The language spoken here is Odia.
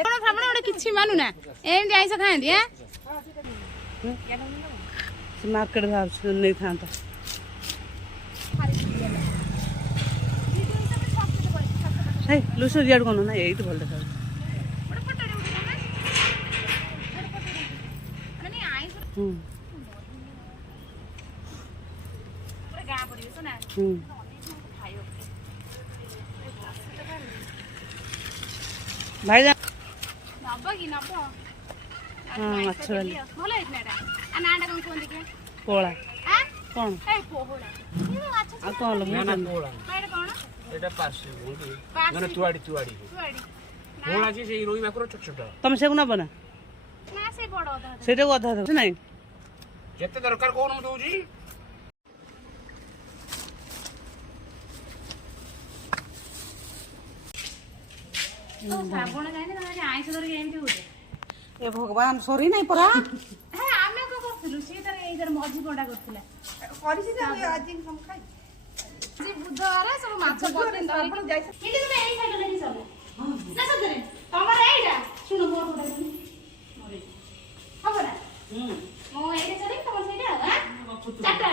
ଆପଣ ଆପଣ ଗୋଟେ କିଛି ମାନୁନା ଏମିତି ଆଇଁଷ ଖାଆନ୍ତି ଆଁ ସେ ମାର୍କେଟ ଭାବୁଛି ନେଇଥାନ୍ତା। ହେଇ ଲୁସୁ ଇଆଡୁ କଣ ନା ଏଇଠି ଭଲ ଦେଖାଯାଉଛି। ଭାଇ ନବ କି ନବ ମାଛ ବାଲି ଭଲ ହେଇଥିଲା ଏଟା ଆ ନାଟା କଣ କୁହନ୍ତି କି ପୋଳା ଆଁ କଣ ଏଇ ପୋହଳା ଆଉ କଣ ନା ପୋଳା ଏଟା କଣ এটা পার্শ্ব মানে তুয়াড়ি তুয়াড়ি ଚୁଆଡି পোড়া আছে সেই রুই মাকুর ছোট ছোট ତମେ ସେକୁ ନବ ନା ନା ସେ ବଡ ଅଧା ସେଇଟାକୁ ଅଧା ଦେବ ନାଇଁ যেতে দরকার কোন মু দউজি ତ ଶ୍ରାବଣ ଯାଇନି ତମେ ଆଇଁଷ ଧରିକି ଏମିତି ହଉଛେ ଏ ଭଗବାନ ସରି ନାଇଁ ପରା ହେ ଆମେ କଣ କରୁଥିଲୁ ସିଏ ତାର ଏଇ ତାର ମଝି କଣ୍ଡା କରୁଥିଲା କରିଛି ଯେ ଆଜି ସବୁ ଖାଇ ଆଜି ବୁଧବାର ସବୁ ମାଛ ପକେଇ ଧରିକି ଯାଇଛ ଏଇଠି ତମେ ଏଇ ସାଇଡ ଲାଗି ସବୁ ନା ସତରେ ତମର ଏଇଟା ଶୁଣ ମୋର କୋଟା ହବ ନା ମୁଁ ଏଇଟା ଛାଡିବି ତମର ସେଇଟା ଆଉ ଚାରିଟା